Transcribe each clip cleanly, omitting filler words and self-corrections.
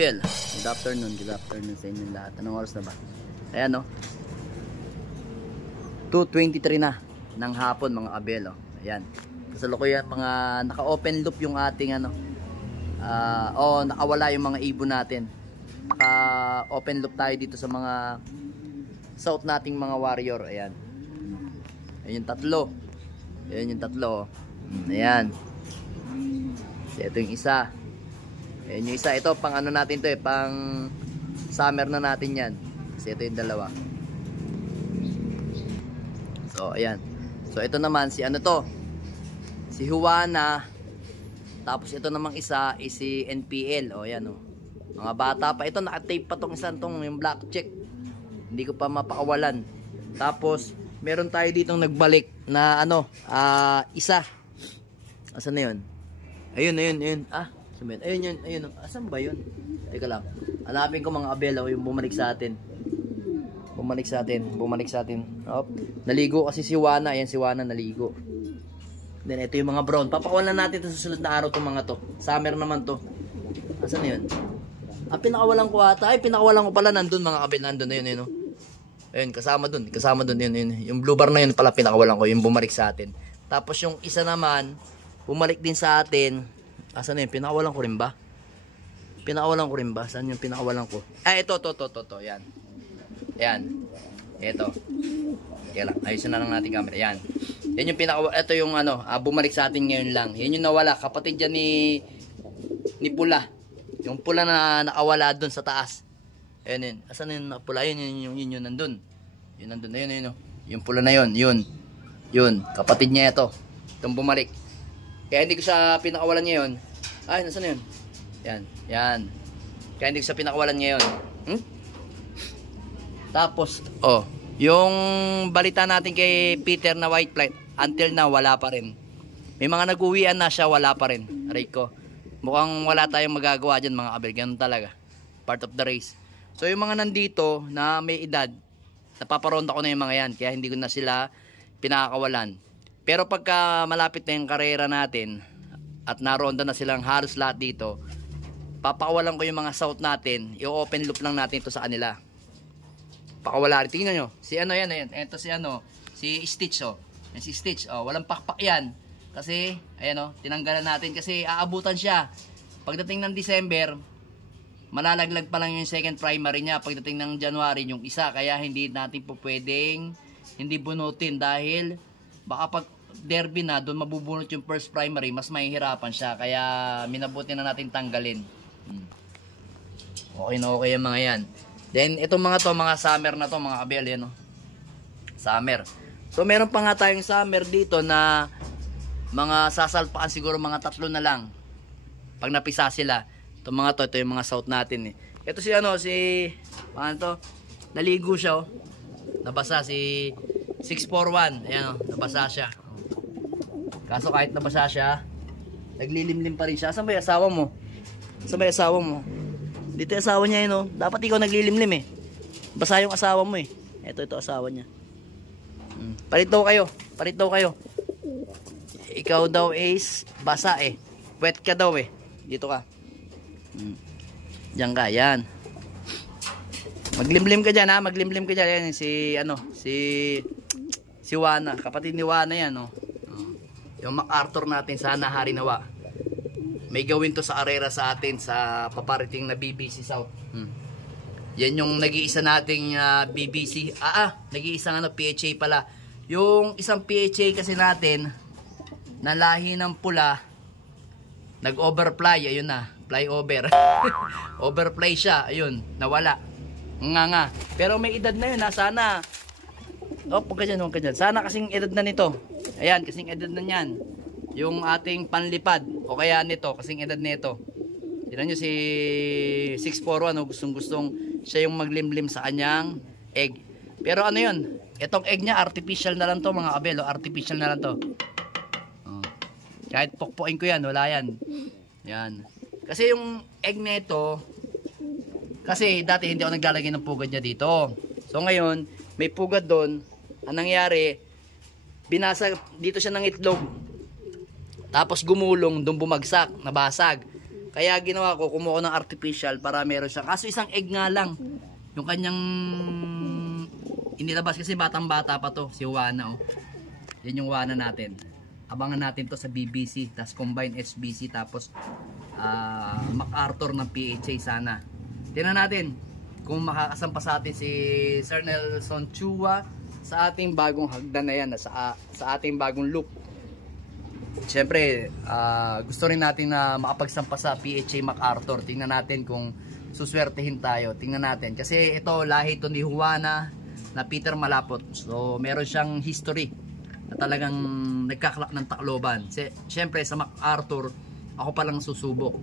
Abel, good afternoon sa inyong lahat. Anong oras na ba? Ayan no, 2:23 na ng hapon mga Abel. Ayan, kasalukuyan mga naka-open loop yung ating nakawala yung mga ibon natin. Naka-open loop tayo dito sa mga south nating mga warrior. Ayan, ayan yung tatlo. Ayan yung tatlo. Ayan. So, ito yung isa. Ayan yung isa. Ito pang ano natin to pang summer na natin yan. Kasi ito yung dalawa. So ayan. So ito naman si ano to, si Juana. Tapos ito namang isa is si NPL. O ayan o, mga bata pa. Ito naka-tape pa tong isang tong yung black check. Hindi ko pa mapakawalan. Tapos meron tayo ditong nagbalik na isa. Asan na yun? Ayun. Ayun yun. Asan ba yun? Teka lang. Hanapin ko mga Abel, yung bumalik sa atin. Bumalik sa atin. Hop. Naligo kasi si Juana. Ayan si Juana naligo. Then ito yung mga brown. Papakawalan natin ito sa susunod na araw itong mga to. Summer naman to. Asan na yun? Pinakawalan ko ata. Pinakawalan ko pala. Nandun mga Abel. Nandun na yun. Ayun, kasama dun. Yun. Yung blue bar na yun pala pinakawalan ko. Yung bumalik sa atin. Tapos yung isa naman, bumalik din sa atin. Asan na yun? Pinakawalan ko rin ba? Saan yung pinakawalan ko? Ito. Yan. Ito. Kaya lang. Ayusin na lang natin camera. Yan. Yan yung ito yung bumalik sa atin ngayon lang. Yan yung nawala. Kapatid dyan ni Pula. Yung pula na nakawala dun sa taas. Ayan yun. Asan yun na pula? Yun nandun. Yun nandun. Ayun. Yung pula na yun. Yun. Kapatid niya ito. Itong bumalik. Kaya hindi ko siya pinakawalan ngayon. Nasaan na yun? Yan. Kaya hindi ko siya pinakawalan ngayon. Tapos, yung balita natin kay Peter na white flight, until now, wala pa rin. May mga nag-uwian na siya, wala pa rin. Rico. Mukhang wala tayong magagawa dyan mga Abel. Ganun talaga. Part of the race. So, yung mga nandito na may edad, napaparonda ko na yung mga yan. Kaya hindi ko na sila pinakawalan. Pero pagka malapit na yung karera natin at naronda na silang halos lahat dito, papakawalan ko yung mga south natin, i-open loop lang natin ito sa kanila. Pakawala rin. Tingnan nyo. Si yan. Ito si Stitch Yan si Stitch. Walang pakpak yan. Kasi, tinanggalan natin kasi aabutan siya. Pagdating ng December, malalaglag pa lang yung second primary niya. Pagdating ng January, yung isa. Kaya hindi natin po pwedeng hindi bunutin dahil baka pag derby na, doon mabubunot yung first primary, mas mahihirapan siya. Kaya minabuti na natin tanggalin. Okay yung mga yan. Then, itong mga summer na to, mga Abel, Summer. So, meron pa nga tayong summer dito na mga sasalpaan siguro mga 3 na lang. Pag napisa sila. Itong mga ito yung mga south natin. Ito naligo siya, Nabasa si 641. Ayan, nabasa siya. Kaso kahit nabasa siya, naglilimlim pa rin siya. Saan ba yung asawa mo? Dito yung asawa niya Dapat ikaw naglilimlim Basa yung asawa mo Ito asawa niya. Palit daw kayo. Ikaw daw is basa Wet ka daw Dito ka. Diyan ka, yan. Maglimlim ka dyan maglimlim ka dyan. Yan si Juana. Kapatid ni Juana yan Yung MacArthur natin, sana hari nawa. May gawin to sa arera sa atin sa paparating na BBC South. Yan yung nag-iisa nating BBC. Nag-iisang PHA pala. Yung isang PHA kasi natin na lahi ng pula, nag-overfly. Ayun na, flyover. Overfly siya, ayun, nawala. Nga. Pero may edad na yun sana. Huwag ka dyan. Sana kasing edad na nito. Ayan, kasing edad na yan. Yung ating panlipad. O kaya nito, kasing edad nito. Tignan nyo si 641. Gustong siya yung maglimlim sa kanyang egg. Pero yun? Itong egg niya, artificial na lang to mga Abel. Artificial na lang to. Kahit pukpukin ko yan, wala yan. Yan. Kasi yung egg nito, kasi dati hindi ako naglalagay ng pugad niya dito. So ngayon, may pugad doon. Anong nangyari, binasag dito siya ng itlog. Tapos gumulong, doon bumagsak, nabasag. Kaya ginawa ko, kumuha ko ng artificial para meron siya. Kaso isang egg nga lang. Yung kanyang inilabas kasi batang-bata pa to, si Juana, oh. Yan yung Juana natin. Abangan natin to sa BBC, tapos combine SBC, tapos MacArthur ng PHA sana. Tingnan natin kung makakasampa sa atin si Sir Nelson Chua sa ating bagong hagdan na yan, sa ating bagong loop. Siyempre, gusto rin natin na makapagsampa sa PHA MacArthur. Tingnan natin kung suswertehin tayo. Tingnan natin. Kasi ito, lahi ito ni Juana na Peter Malapot. So, meron siyang history na talagang nagkaklak ng Tacloban. Siyempre, sa MacArthur, ako palang susubok.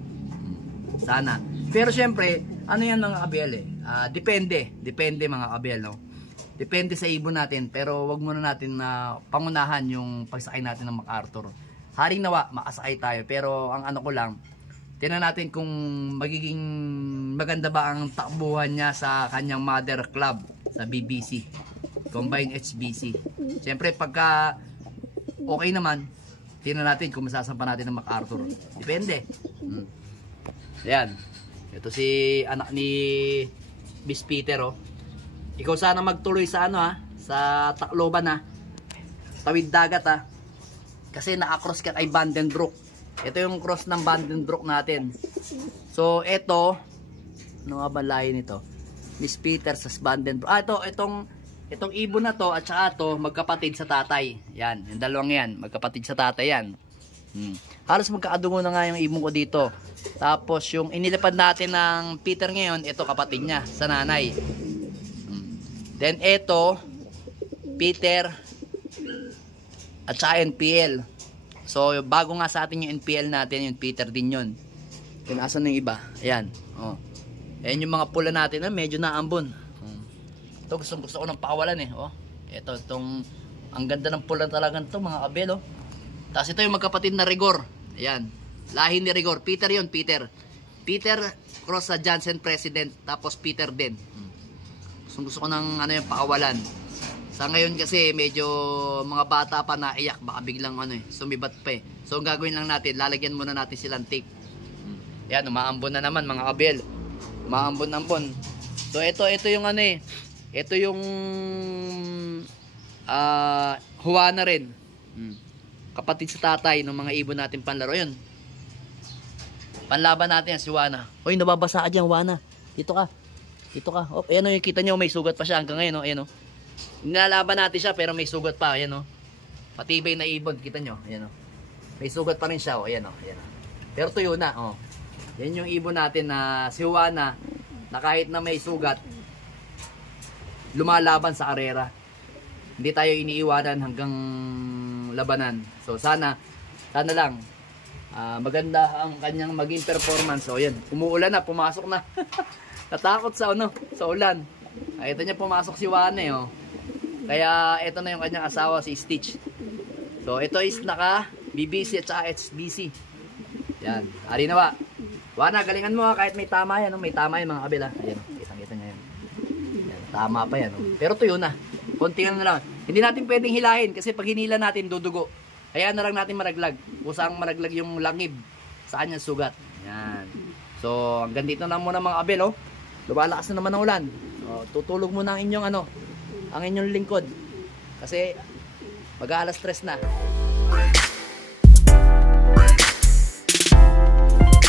Sana. Pero siyempre, ano yan mga kabel eh? Depende mga kabel, no? Depende sa ibon natin. Pero wag muna natin na pangunahan yung pagsakay natin ng MacArthur. Haring nawa, makasakay tayo. Pero ang ano ko lang, tingnan natin kung magiging maganda ba ang takbuhan niya sa kanyang mother club sa BBC. Combine HBC. Siyempre, pagka okay naman, tingnan natin kung masasampa natin ng MacArthur. Depende. Ayan. Ito si anak ni Miss Peter, oh. Ikaw sana magtuloy sa ano, ha? Sa Tacloban, ha? Tawid dagat, ha? Kasi naka-cross ka kay Vandenbroek. Ito yung cross ng Vandenbroek natin. So, ito, ano nga ba lahi nito? Miss Peter sa Vandenbroek. Itong ibon na to at saka to, magkapatid sa tatay. Yan, yung dalawang yan, magkapatid sa tatay yan. Halos magkaadungo na nga yung ibon ko dito. Tapos yung inilipad natin ng Peter ngayon, ito kapatid niya sa nanay. Then ito, Peter at saka NPL. So bago nga sa atin yung NPL natin, yung Peter din yun. Yung asan yung iba? Ayan. Oh. Ayan yung mga pula natin na medyo naambon. Ito gusto ko ng pakawalan eh. Oh. Ito, ang ganda ng pula talaga ito mga kabel. Oh. Tapos ito yung magkapatid na Rigor. Ayan. Lahi ni Rigor. Peter yun, Peter. Peter cross sa Johnson President. Tapos Peter din. Gusto ko ng ano yung pakawalan. Sa ngayon kasi medyo mga bata pa naiyak, baka biglang ano sumibat pa eh. So ang gagawin lang natin, lalagyan muna natin silang tape. Yan, umaambon na naman mga kabel. Umaambon-ambon. So ito yung ano eh. Ito yung Juana rin. Kapatid sa tatay ng mga ibon natin panlaro. Yun. Panlaban natin yan si Juana. Hoy, nababasa ka dyan Juana. Dito ka. Dito ka. Oh, ayan o, yung kita nyo may sugat pa siya hanggang ngayon. Ayan o. Nilalaban natin siya pero may sugat pa. Ayan o. Patibay na ibon. Kita nyo. Ayan o. May sugat pa rin siya o. Ayan o. Ayan o. Pero tuyo na o. Yan yung ibon natin na si Juana na kahit na may sugat lumalaban sa karera. Hindi tayo iniiwanan hanggang labanan. So sana lang maganda ang kanyang maging performance. So yan. Umuulan na. Pumasok na. Natakot sa ulan. Ay, ito niya pumasok si Juana eh, oh. Kaya ito na yung kanyang asawa si Stitch. So ito is naka BBC at saka HBC. Yan, ari na ba? Juana, galingan mo ha, kahit may tama yan, oh. May tama yan mga kabila. Ayan, kitang-kita niya yan. Yan. Tama pa yan, oh. Pero tuyo na. Konti na lang. Hindi natin pwedeng hilahin kasi pag hinila natin dudugo. Kaya na lang natin maraglag. Kusang maraglag yung langib sa kanyang sugat. Yan. So hanggang dito na muna mga kabel, oh. Lumalakas na naman ang ulan. Tutulog muna ang inyong ang inyong lingkod. Kasi mag-aalas 3 na.